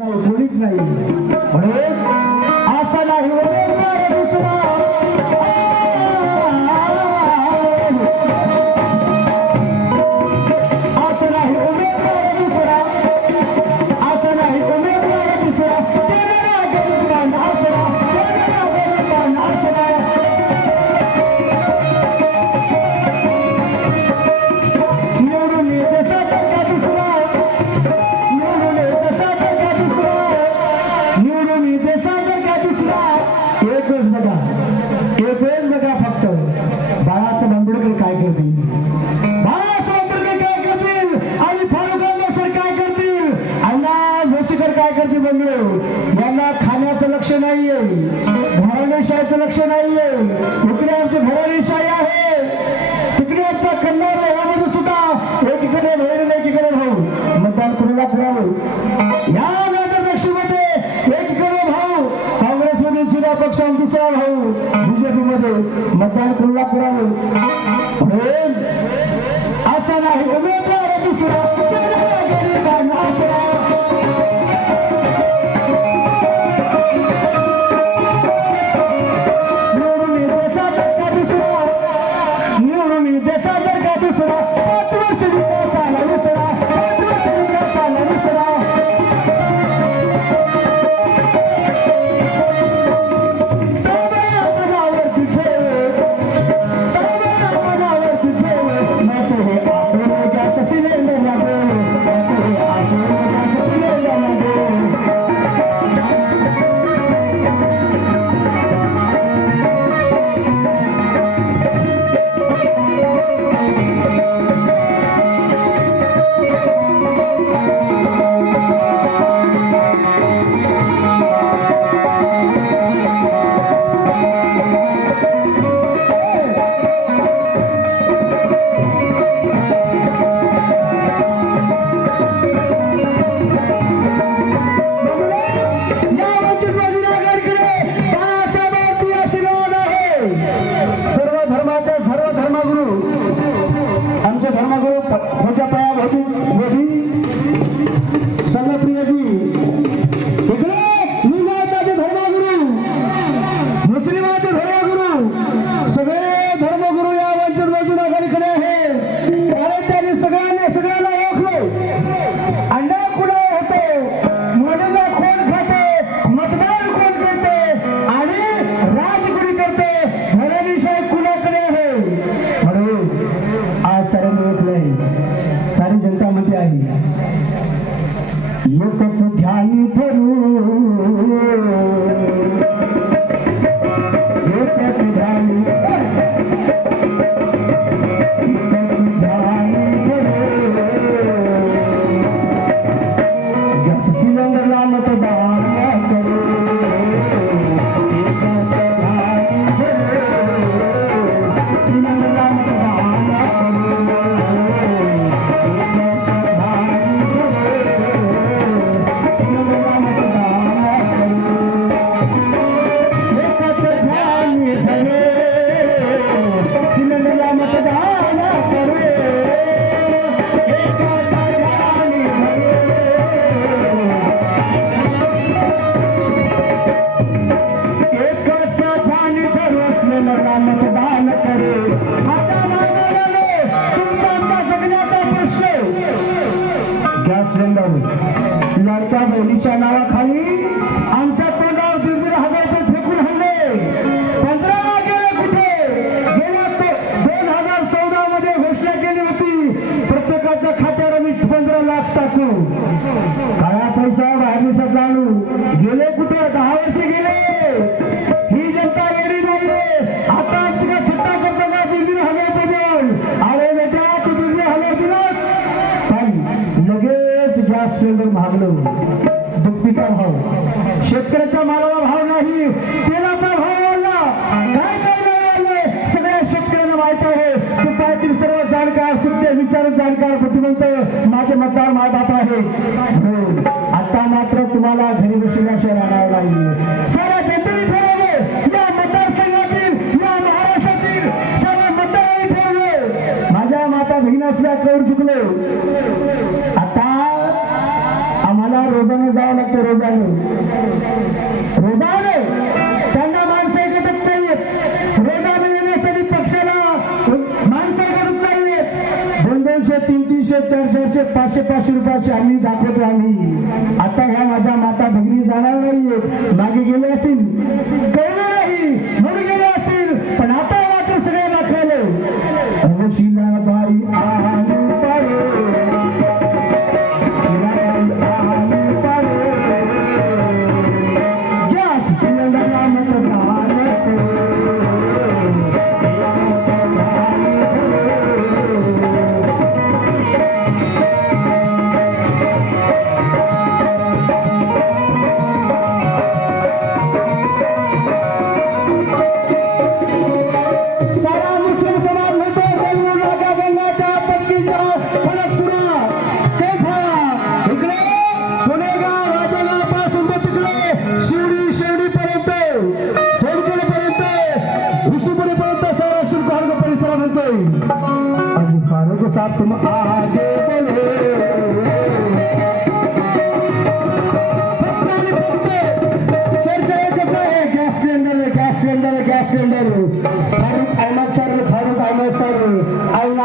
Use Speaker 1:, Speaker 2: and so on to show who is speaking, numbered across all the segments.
Speaker 1: नाही कोणीच नाही. म्हणून असं नाही देण्याचं लक्ष नाहीये. इकडे आमचे भवानी शाही आहे. तिकडे आमच्या कन्नड भागामध्ये सुद्धा एकीकडे भैर एकीकडे भाऊ. मतदान कुणाला करावं या नगरदक्षिणमध्ये एकीकडे भाऊ. काँग्रेसमध्ये सुद्धा पक्ष दुसरा भाऊ. बीजेपी मध्ये मतदान कुणाला करावं असं नाही. उमेद বিছানা খালি। तिथं मालाला भाव नाही. तेलाचा भाव वाढला काय करणार सगळ्या शेतकऱ्यांना माहीत आहे. तुपातील सर्व जाणकार सत्य विचार जाणकार बुद्धिमंत माझे मतदार माय बाप आहे हो, आता मात्र तुम्हाला घरी बसल्या शहराला नाही रोजाने जावं लागतं रोजाने रोजाने त्यांना माणसं एकटत नाहीयेत. रोजाने येण्यासाठी पक्षाला माणसं एकटत नाहीयेत. दोन दोनशे तीन तीनशे चार चारशे पाचशे पाचशे रुपयाचे आम्ही दाखवतो आम्ही. आता ह्या माझ्या माता भगिनी जाणार नाहीये मागे गेले असतील. कळलं नाही.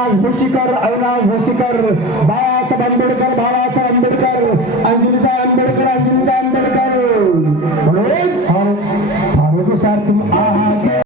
Speaker 1: अविनाश भोसीकर अविनाश भोसीकर बाळासाहेब आंबेडकर बाळासाहेब